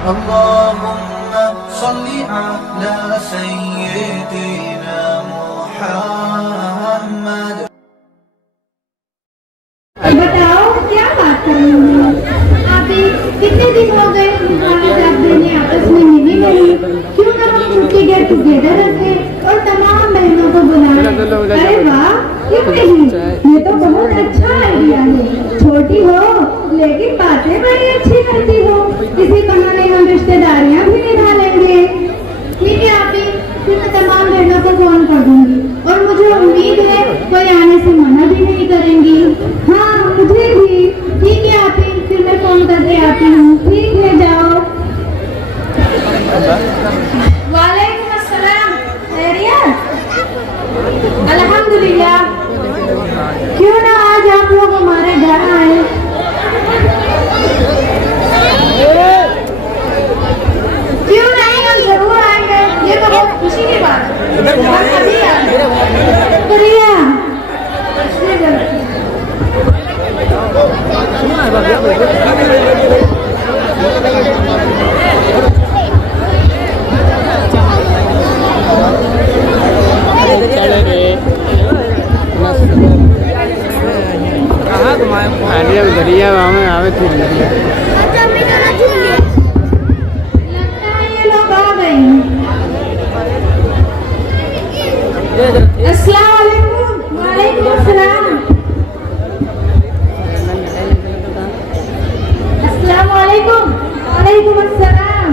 اللهم صل على سيدنا محمد. बताओ क्या बात कर रही हो आप? कितने दिन हो गए तुम्हारे जब ने आपस में मिली नहीं, क्यों ना हम छुट्टी गेट टुगेदर रखें और तमाम बहनों को बुलाएं? अरे वाह, क्यों नहीं, ये तो बहुत अच्छा आइडिया है। छोटी हो लेकिन बातें बड़ी अच्छी करती हो, इसी बहाने हम रिश्तेदारियां भी निभा लेंगे। ठीक है आप ही, फिर मैं तमाम बहनों को फोन कर दूंगी और मुझे उम्मीद है कोई आने से मना भी नहीं करेंगी। हाँ मुझे भी। ठीक है आप ही, फिर मैं फोन करके आती हूँ। ठीक है, जाओ। वालेकुम अस्सलाम, खैरियत? अल्हम्दुलिल्लाह। क्यों ना आज आप लोग हमारे घर आए? क्यों नहीं, हम जरूर आएंगे, ये तो बहुत खुशी की बात है। हम अभी आएंगे। शुक्रिया। अस्सलाम वालेकुम। वालेकुम अस्सलाम। अस्सलाम वालेकुम। वालेकुम अस्सलाम।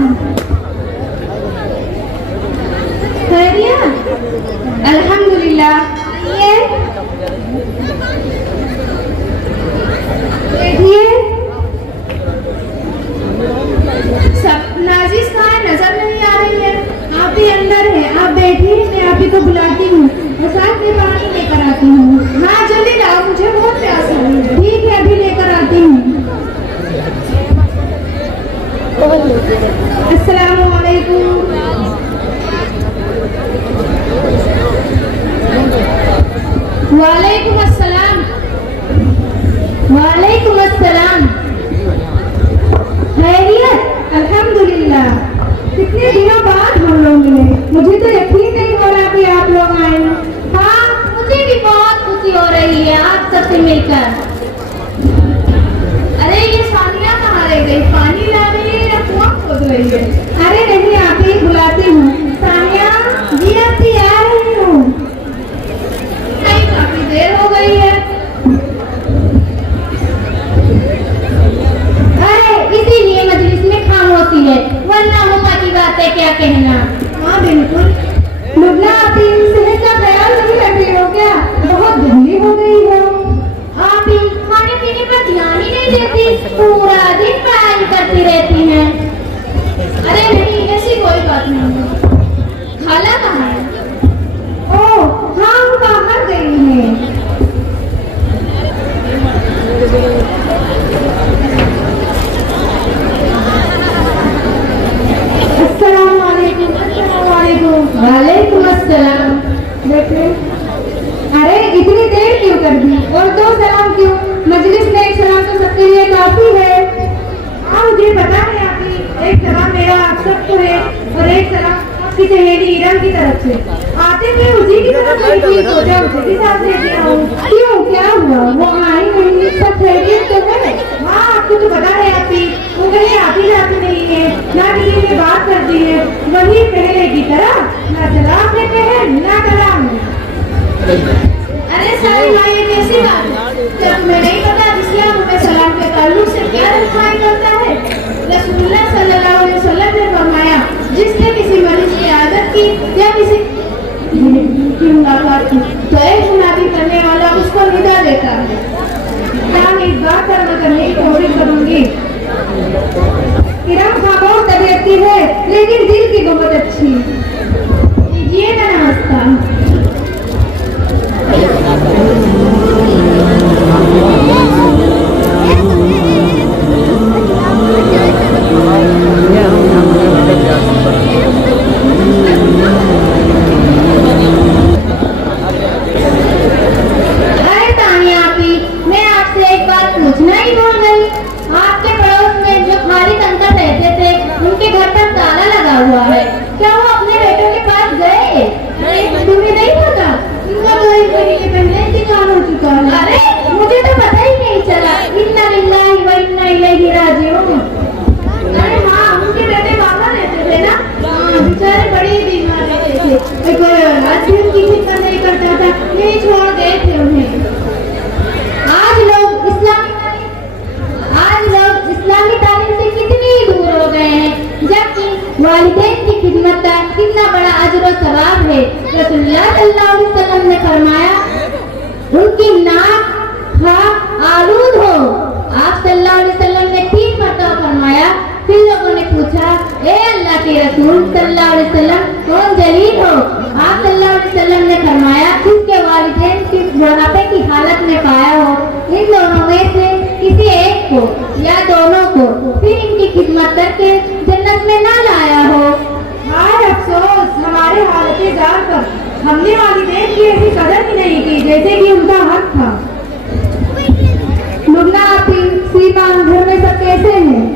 खैरियत? अल्हम्दुलिल्लाह। ये बैठिए। सब नाजिश कहाँ है, नजर नहीं आ रही है? आप ही अंदर है, आप बैठिए, मैं आप ही को बुलाती हूँ और साथ में पानी लेकर आती हूँ। हाँ जल्दी लाओ, मुझे बहुत प्यास लगी है। ठीक है, अभी लेकर आती हूँ। अस्सलाम वालेकुम। वालेकुम अस्सलाम। वालेकुम अस्सलाम। खैरियत? अल्हम्दुलिल्लाह। कितने दिनों बाद हम लोग मिले, मुझे तो यकीन नहीं हो रहा कि आप लोग आए। हाँ मुझे भी बहुत खुशी हो रही है आप सबसे मिलकर। अरे ये सानिया कहाँ रह गई? पानी ला रही है या कुआं खोद रही है? अरे नहीं, आप ही बुलाती हूँ। सानिया जी, आपकी आ रही हूँ। नहीं, काफी देर हो गई है। अरे इसीलिए मजलिस में खामोशी है, वरना मम्मा की बातें क्या कहना। हाँ बिल्कुल। लुबना आप ही सेहत का ख्याल नहीं रख रही हो क्या? बहुत धुंधली हो गई हो। आप ही खाने पीने पर ध्यान ही नहीं देती, पूरा दिन पढ़ाई करती रहती हैं। अरे नहीं, ऐसी कोई बात नहीं है। खाला कहाँ है? ओह हाँ, वो बाहर गई है। अस्सलाम वालेकुम। अस्सलाम वालेकुम। वालेकुम अस्सलाम। देखिए, अरे इतनी देर क्यों कर दी, और दो सलाम क्यों? मजलिस में एक सलाम तो सबके लिए काफी है। हाँ मुझे पता है आप ही, एक सलाम मेरा आप सबको है और एक सलाम आपकी सहेली इरम की तरफ से। आते मैं उसी की तरफ गई थी, सोचा उसी के साथ लेके आऊँ। क्यों, क्या हुआ? वो आई नहीं, सब खैरियत तो है? हाँ आपको तो पता है आप ही, वो कहीं आती जाती नहीं है, ना किसी से बात करती है, वही पहले की तरह ना सलाम देते हैं ना कलाम। अरे सारी माँ, ये कैसी बात है? क्या तुम्हें नहीं पता इस्लाम में सलाम के ताल्लुक से क्या रखवाई करता है? रसूलुल्लाह सल्लल्लाहु अलैहि वसल्लम ने फरमाया, जिसने किसी मरीज की आदत की या किसी की मुलाकात की तो एक मुनादी करने वाला उसको निदा देता है। क्या मैं इस बात पर अमल करने की कोशिश करूंगी? इरम खामोश तबीयत की है, लेकिन दिल की बहुत अच्छी। लीजिए ना नाश्ता। पूछना ही भूल गई। आपके पड़ोस में जो खालिद अंकल रहते थे, उनके कोई औलाद भी उनकी खिदमत नहीं करता था, यही छोड़ गए थे उन्हें। आज लोग इस्लामी तालीम से कितनी दूर हो गए हैं, जबकि वालिदैन की खिदमत का कितना बड़ा अजर और सवाब है। रसूलुल्लाह सल्लल्लाहु अलैहि वसल्लम ने फरमाया, उनकी नाक आलूद हो। आप सल्लल्लाहु अलैहि वसल्लम ने 3 मरतबा फरमाया। फिर लोगों ने पूछा, ए अल्लाह के रसूल सल्लल्लाहु अलैहि वसल्लम, कौन जलील हो? आप सल्लल्लाहु अलैहि वसल्लम ने फरमाया, जिसके वालिदैन की बुढ़ापे की हालत में पाया हो, इन दोनों में से किसी एक को या दोनों को, फिर इनकी खिदमत करके जन्नत में ना लाया हो। हाय अफसोस हमारे हालतें जानकर, हमने वालिदैन की ऐसी कदर ही नहीं की जैसे कि उनका हक था। लुबना आपी, सीमा, घर में सब कैसे हैं?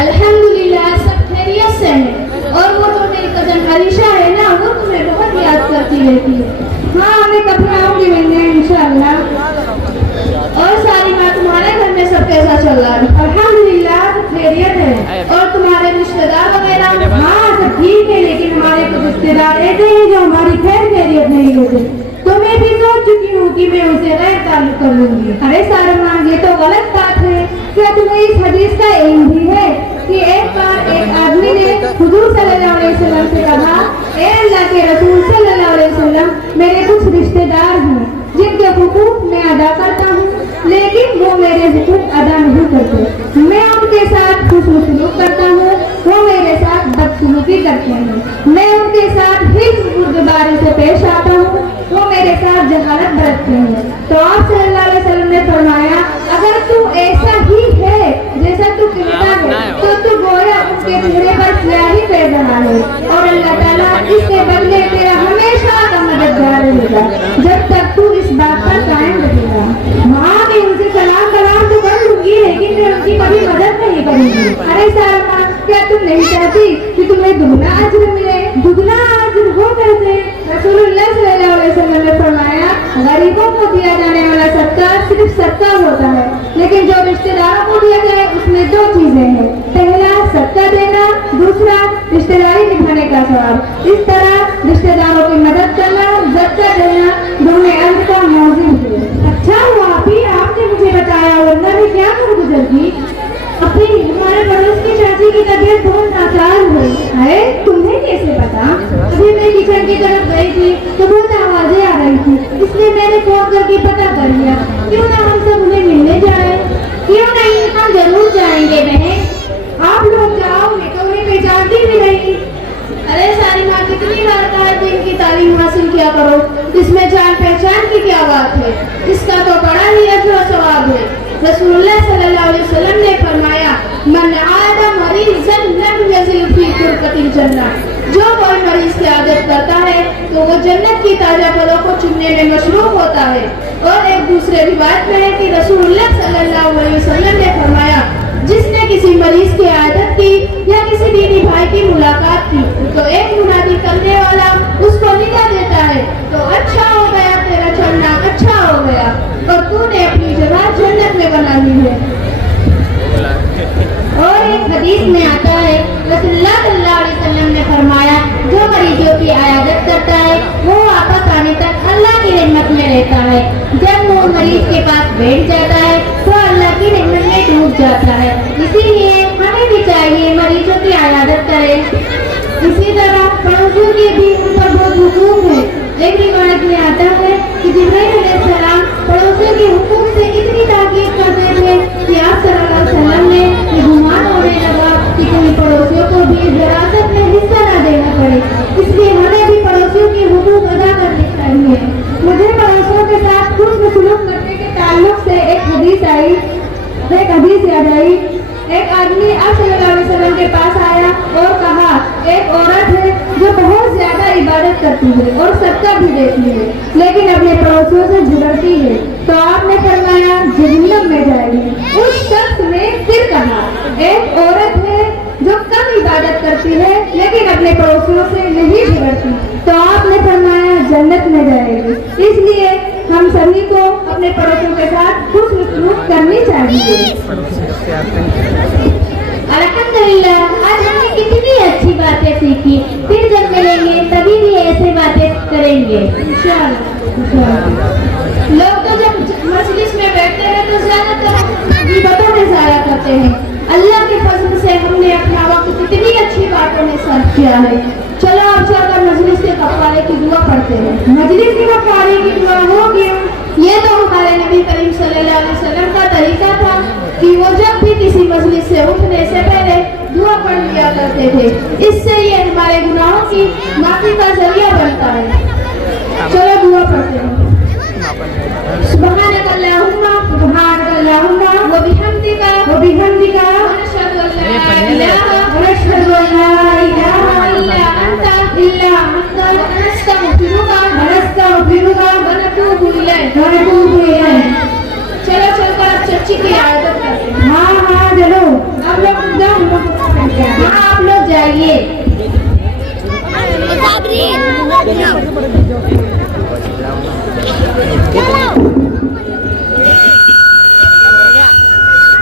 अल्हम्दुलिल्लाह सब खैरियत से हैं। और वो जो मेरी कजन अलीशा है ना, वो तुम्हें बहुत याद करती रहती है। हाँ, मैं कभी आऊंगी मिलने इंशाअल्लाह। और सारी माँ, तुम्हारे घर में सब कैसा चल रहा है? अल्हम्दुलिल्लाह खैरियत है। और तुम्हारे रिश्तेदार वगैरह? हाँ सब ठीक है, लेकिन हमारे कुछ रिश्तेदार ऐसे हैं जो हमारी खैर खैरियत नहीं लेते। तो मैं भी सोच चुकी हूँ कि मैं उसे गैर ताल्लुक कर लूंगी। अरे सारमा, ये तो गलत बात है। क्या तुम्हें इस हदीस का इल्म भी है कि एक बार एक आदमी ने हुजूर सल्लल्लाहु अलैहि वसल्लम से कहा, ए अल्लाह के रसूल सल्लल्लाहु अलैहि वसल्लम, मेरे कुछ रिश्तेदार हैं जिनके हुकूक मैं अदा करता हूँ, लेकिन वो मेरे हुकूक अदा नहीं करते। मैं उनके साथ हुस्न सलूक करता हूँ, वो मेरे साथ बदसलूकी करते हैं। मैं उनके साथ हिल्म बुर्दबारी से पेश आता हूँ, वो मेरे साथ जहालत बरतते हैं। तो आप सल्लल्लाहु अलैहि वसल्लम ने फरमाया, अगर तू ऐसा ही है जैसा तू कहता है, तो तू गोया उसके चेहरे पर स्याही फेर रहा है, और अल्लाह ताला इसके बदले तेरा हमेशा का मददगार रहेगा जब तक तू इस बात पर कायम रहेगा। हाँ मैं उनसे सलाम कलाम तो कर लूंगी, लेकिन मैं उनकी कभी मदद नहीं करूंगी। अरे सारमा, क्या तुम नहीं चाहती कि तुम्हें दुगना अज्र मिले? दुगना अज्र हो कैसे? रसूलुल्लाह सल्लल्लाहु अलैहि वसल्लम ने फरमाया, गरीबों को दिया जाने वाला सदका सिर्फ सदका होता है, लेकिन जो रिश्तेदारों को दिया जाए उसमें 2 चीजें हैं। पहला सदका देना, दूसरा रिश्तेदारी निभाने का सवाब। इस तरह रिश्तेदारों की मदद करना, सदका देना दोनों अज्र का मौजूद है। अच्छा हुआ अभी आपने मुझे बताया, वरना मैं क्या कर गुजरती। अभी हमारे पड़ोस की चाची की तबीयत बहुत नासाज हुई। अरे तुम्हें कैसे पता? अभी मैं किचन की तरफ गई थी तो बहुत आवाजें आ रही थी, इसलिए मैंने फोन करके पता कर लिया। क्यों ना हम सब उन्हें मिलने जाए? क्यों नहीं, हम जरूर जाएंगे बहन। आप लोग जाओ, मैं तो उन्हें पहचानती भी नहीं। अरे सारी माँ, कितनी बार कहा है कि इनकी तालीम हासिल किया करो, इसमें जान पहचान की क्या बात है? इसका तो बड़ा ही अजर और सवाब है। रसूलुल्लाह सल्लल्लाहु अलैहि वसल्लम ने फरमाया, मन आदा मरीज़न लम यज़िल फी तुरकतिल जन्नह, जो कोई मरीज की आदत करता है तो वो जन्नत की ताजा फलों को चुनने में मशरूफ होता है। और एक दूसरे रिवायत में है कि रसूलुल्लाह सल्लल्लाहु अलैहि वसल्लम ने फरमाया, जिसने किसी मरीज की आदत की या किसी दीनी भाई की मुलाकात की, तो एक मुनादी करने वाला उसको निदा देता है, तो अच्छा हो गया तेरा चलना, अच्छा हो गया, और तूने अपनी जगह जन्नत में बना ली है। और एक हदीस में आता है, रसूलुल्लाह सल्लल्लाहु अलैहि वसल्लम ने फरमाया, जो मरीजों की इयादत करता है वो वापस आने तक अल्लाह की रहमत में रहता है। जब वो मरीज के पास बैठ जाता है तो अल्लाह की रहमत में डूब जाता है। इसीलिए हमें भी चाहिए मरीजों की इयादत करें। इसी तरह पड़ोसियों के भी उन पर बहुत हुकूक है। एक रिवायत में आता है कि जिब्राइल अलैहिस्सलाम पड़ोसियों के हुकूक से इतनी ताकीद करते थे कि आप सल्लल्लाहु अलैहि वसल्लम ने ये गुमान होने लगा कि कहीं पड़ोसियों को भी विरासत में हिस्सा न देना पड़े। इसलिए हमें भी पड़ोसियों के हुकूक अदा करने चाहिए। मुझे पड़ोसियों के साथ हुस्न सलूक करने के ताल्लुक से एक हदीस याद आई। एक आदमी आप सल्लल्लाहु अलैहि वसल्लम के पास आया और कहा, एक औरत है जो बहुत ज्यादा इबादत करती है और सदका भी देती है, लेकिन अपने पड़ोसियों से झगड़ती है, तो आपने फरमाया जहन्नम में जाएगी। उस शख्स ने फिर कहा, एक औरत है जो कम इबादत करती है लेकिन अपने पड़ोसियों से नहीं झगड़ती, तो आपने फरमाया जन्नत में जाएगी। इसलिए हम सभी को अपने पड़ोसियों के साथ हुस्न सलूक करनी चाहिए। अल्हम्दुलिल्लाह, आज हमने कितनी अच्छी बातें सीखी। फिर जब मिलेंगे तभी देंगे इंशाअल्लाह। लोग तो जब मजलिस में बैठते हैं तो ज्यादातर गीबतों में ज़ाया करते हैं। अल्लाह के फजल से हमने अपना वक्त कितनी अच्छी बातों में सर्व किया है। चलो अब चलकर मजलिस के कफारे की दुआ पढ़ते हैं। मजलिस के कफारे की दुआ हो गया। ये तो हमारे नबी करीम सल्लल्लाहु अलैहि वसल्लम का तरीका था कि वो जब भी किसी मजलिस से उठने से पहले दुआ पढ़ लिया करते थे। इससे ये हमारे गुनाहों की माफी का जरिया बनता है। चलो दुआ पढ़ते हैं। सुब्हानक अल्लाहुम्मा व बिहम्दिका अशहदु अल्ला इलाहा इल्ला अंता नस्तगफिरुका व नतूबु इलैक। चलो चलकर अब चर्ची की